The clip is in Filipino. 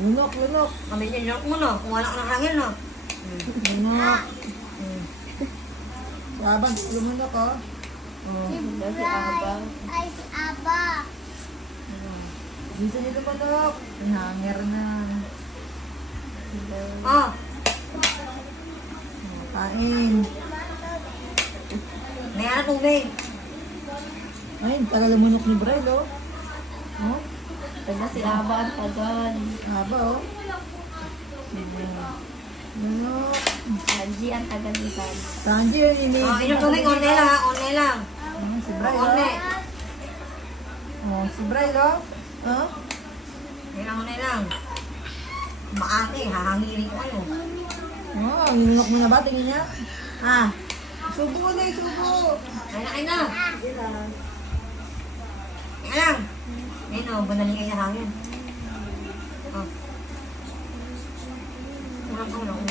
Lunok, lunok. Kami nilok mo, no? Kung wala ka ng hangin, no? Lunok. Labang, lumunok, oh. Oh. Si Abang. Ay, si Aba. Bisa nito manok. Hanger na. Oh, Kain. may ano tubig. Ay, tagal lumunok ni Brad, oh. Oh, Taga si Aba ang tagal. haba, oh. Lunok. Sanji ang tagal ni Sanji. Sanji, yun, ini. Oh, inom tubig, onne lang, ha? Onne lang. Si Brad, Onne. oh. Oh, si Brad, oh. Oh. Onne lang. Maate, hahangirin ko kayo. Oh, lunok mo na ba? Tingin niya. Ah. Subo na, subo. Kain na. Kaya lang. Ayun, oh, banaling kayo sa hangin. Oh. Ulang.